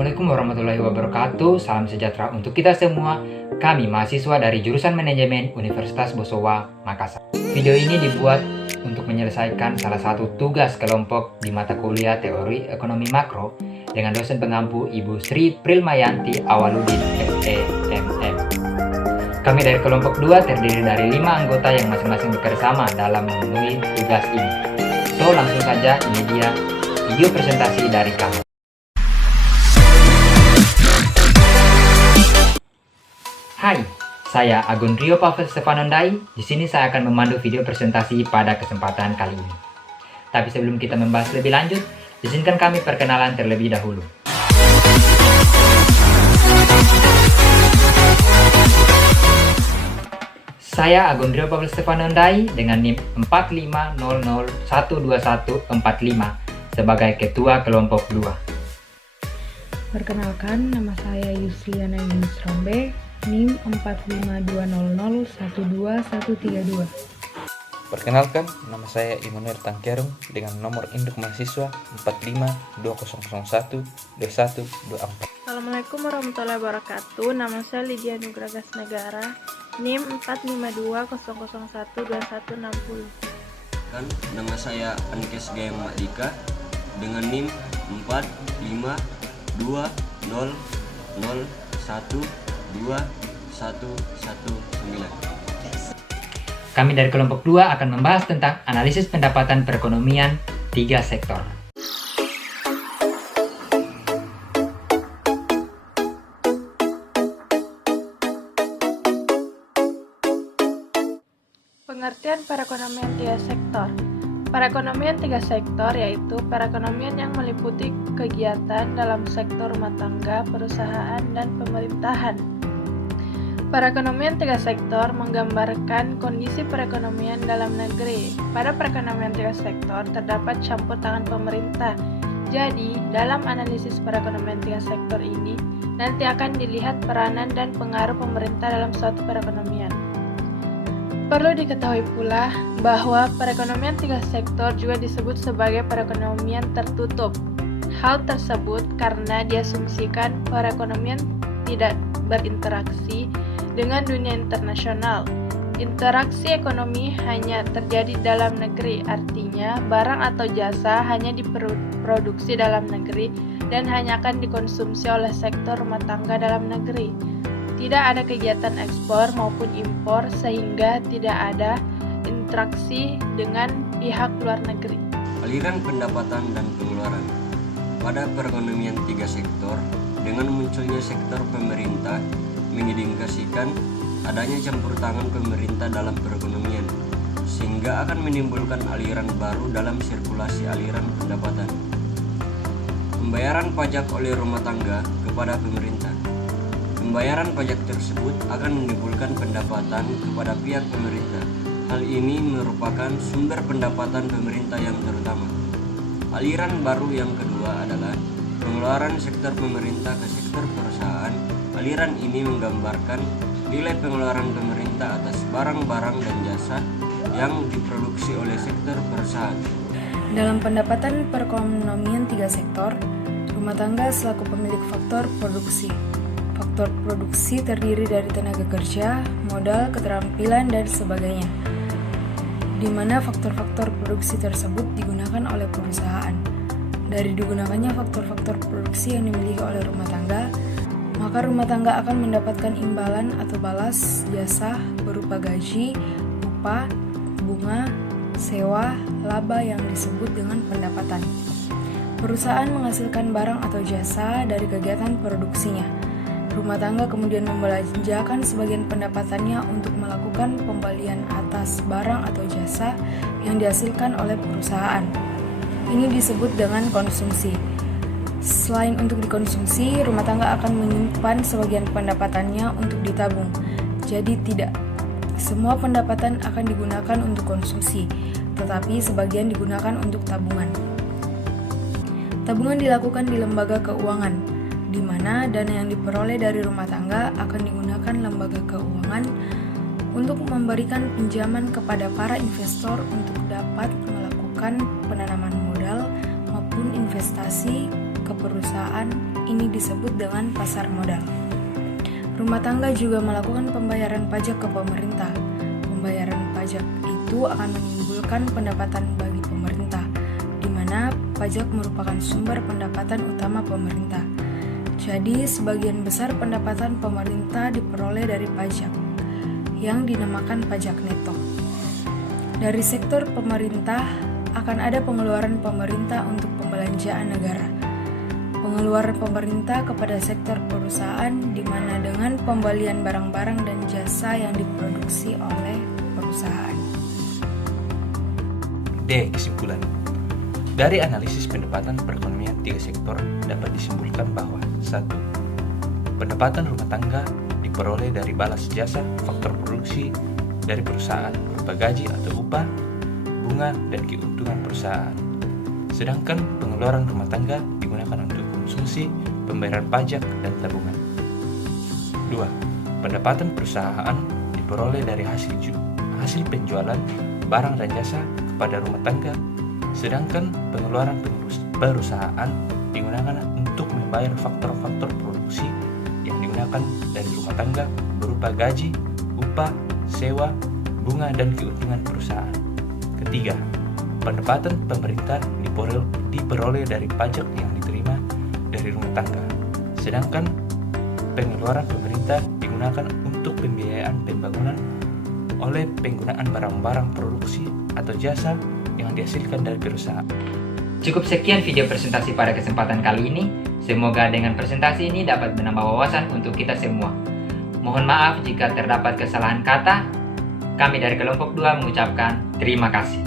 Assalamualaikum warahmatullahi wabarakatuh. Salam sejahtera untuk kita semua. Kami mahasiswa dari jurusan Manajemen Universitas Bosowa, Makassar. Video ini dibuat untuk menyelesaikan salah satu tugas kelompok di mata kuliah Teori Ekonomi Makro dengan dosen pengampu Ibu Sri Prilmayanti Awaludin SEMM. Kami dari kelompok 2 terdiri dari 5 anggota yang masing-masing bekerjasama dalam memenuhi tugas ini. So, langsung saja ini dia video presentasi dari kami. Hai, saya Agun Rio Pavel Stefanondai. Di sini saya akan memandu video presentasi pada kesempatan kali ini. Tapi sebelum kita membahas lebih lanjut, izinkan kami perkenalan terlebih dahulu. Saya Agun Rio Pavel Stefanondai dengan NIM 4500121145 sebagai Ketua Kelompok 2. Perkenalkan, nama saya Yusliana Yunus Rombe, NIM 4520121332. Perkenalkan, nama saya Immanuel Tangkerung dengan nomor induk mahasiswa 4520012124. Assalamualaikum warahmatullahi wabarakatuh. Nama saya Lydia Nugragas Negara, NIM 4520012160. Nama saya Ankes Gayam Madika dengan NIM 4520012119. Kami dari kelompok 2 akan membahas tentang analisis pendapatan perekonomian 3 sektor. Pengertian perekonomian 3 sektor. Perekonomian 3 sektor yaitu perekonomian yang meliputi kegiatan dalam sektor rumah tangga, perusahaan, dan pemerintahan. Perekonomian 3 sektor menggambarkan kondisi perekonomian dalam negeri. Pada perekonomian 3 sektor terdapat campur tangan pemerintah. Jadi, dalam analisis perekonomian 3 sektor ini, nanti akan dilihat peranan dan pengaruh pemerintah dalam suatu perekonomian. Perlu diketahui pula bahwa perekonomian 3 sektor juga disebut sebagai perekonomian tertutup. Hal tersebut karena diasumsikan perekonomian tidak berinteraksi dengan dunia internasional. Interaksi ekonomi hanya terjadi dalam negeri, artinya barang atau jasa hanya diproduksi dalam negeri dan hanya akan dikonsumsi oleh sektor rumah tangga dalam negeri. Tidak ada kegiatan ekspor maupun impor sehingga tidak ada interaksi dengan pihak luar negeri. Aliran pendapatan dan pengeluaran. Pada perekonomian 3 sektor, dengan munculnya sektor pemerintah mengindikasikan adanya campur tangan pemerintah dalam perekonomian, sehingga akan menimbulkan aliran baru dalam sirkulasi aliran pendapatan. Pembayaran pajak oleh rumah tangga kepada pemerintah. Pembayaran pajak tersebut akan menimbulkan pendapatan kepada pihak pemerintah. Hal ini merupakan sumber pendapatan pemerintah yang terutama. Aliran baru yang kedua adalah pengeluaran sektor pemerintah ke sektor perusahaan. Aliran ini menggambarkan nilai pengeluaran pemerintah atas barang-barang dan jasa yang diproduksi oleh sektor perusahaan. Dalam pendapatan perekonomian 3 sektor, rumah tangga selaku pemilik faktor produksi. Faktor produksi terdiri dari tenaga kerja, modal, keterampilan, dan sebagainya, di mana faktor-faktor produksi tersebut digunakan oleh perusahaan. Dari digunakannya faktor-faktor produksi yang dimiliki oleh rumah tangga, maka rumah tangga akan mendapatkan imbalan atau balas jasa berupa gaji, upah, bunga, sewa, laba yang disebut dengan pendapatan. Perusahaan menghasilkan barang atau jasa dari kegiatan produksinya. Rumah tangga kemudian membelanjakan sebagian pendapatannya untuk melakukan pembelian atas barang atau jasa yang dihasilkan oleh perusahaan. Ini disebut dengan konsumsi. Selain untuk dikonsumsi, rumah tangga akan menyimpan sebagian pendapatannya untuk ditabung. Jadi tidak semua pendapatan akan digunakan untuk konsumsi, tetapi sebagian digunakan untuk tabungan. Tabungan dilakukan di lembaga keuangan, di mana dana yang diperoleh dari rumah tangga akan digunakan lembaga keuangan untuk memberikan pinjaman kepada para investor untuk dapat melakukan penanaman modal maupun investasi ke perusahaan, ini disebut dengan pasar modal. Rumah tangga juga melakukan pembayaran pajak ke pemerintah. Pembayaran pajak itu akan menimbulkan pendapatan bagi pemerintah, di mana pajak merupakan sumber pendapatan utama pemerintah. Jadi, sebagian besar pendapatan pemerintah diperoleh dari pajak, yang dinamakan pajak neto. Dari sektor pemerintah, akan ada pengeluaran pemerintah untuk pembelanjaan negara. Pengeluaran pemerintah kepada sektor perusahaan di mana dengan pembelian barang-barang dan jasa yang diproduksi oleh perusahaan. D. Kesimpulan. Dari analisis pendapatan perekonomian 3 sektor dapat disimpulkan bahwa 1. Pendapatan rumah tangga diperoleh dari balas jasa faktor produksi dari perusahaan berupa gaji atau upah, bunga, dan keuntungan perusahaan. Sedangkan pengeluaran rumah tangga digunakan untuk konsumsi, pembayaran pajak, dan tabungan. 2. Pendapatan perusahaan diperoleh dari hasil penjualan barang dan jasa kepada rumah tangga, sedangkan pengeluaran perusahaan digunakan untuk membayar faktor-faktor produksi yang digunakan dari rumah tangga berupa gaji, upah, sewa, bunga, dan keuntungan perusahaan. Ketiga, pendapatan pemerintah diperoleh dari pajak yang diterima dari rumah tangga, sedangkan pengeluaran pemerintah digunakan untuk pembiayaan pembangunan oleh penggunaan barang-barang produksi atau jasa yang dihasilkan dari perusahaan. Cukup sekian video presentasi pada kesempatan kali ini. Semoga dengan presentasi ini dapat menambah wawasan untuk kita semua. Mohon maaf jika terdapat kesalahan kata. Kami dari kelompok 2 mengucapkan terima kasih.